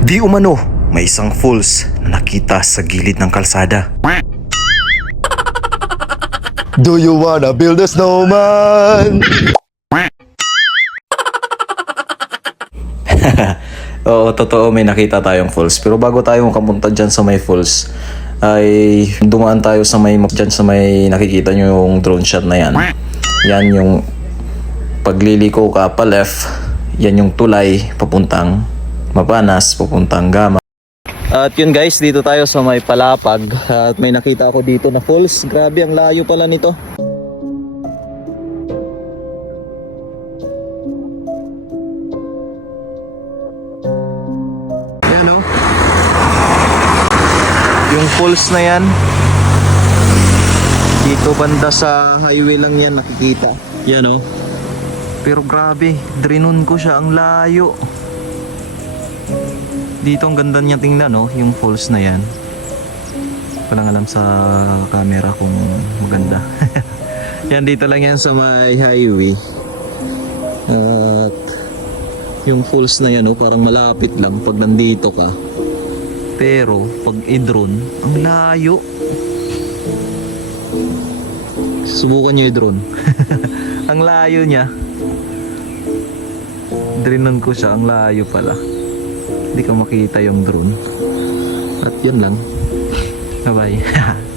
Di umano, may isang falls na nakita sa gilid ng kalsada. Do you wanna build a snowman? Oo, totoo may nakita tayong falls. Pero bago tayo makapunta dyan sa may falls, ay dumaan tayo sa may dyan sa may nakikita nyo yung drone shot na yan. Yan yung pagliliko ka pa left, yan yung tulay papuntang Mapanas, papuntang Gama. At yun guys, dito tayo sa may palapag at may nakita ako dito na falls. Grabe, ang layo pala nito. Yan o. Yung falls na yan. Dito banda sa highway lang yan nakikita. Yan o. Pero grabe, drinon ko siya ang layo. Dito ang ganda niya tingnan no, yung falls na yan. Walang alam sa camera kung maganda. yan dito lang yan sa may highway. At yung falls na yan oh, parang malapit lang pag nandito ka. Pero pag i-drone, ang layo. Subukan nyo i-drone. ang layo niya. Drinon ko siya, ang layo pala. Hindi ka makita yung drone. At yun lang. Bye-bye.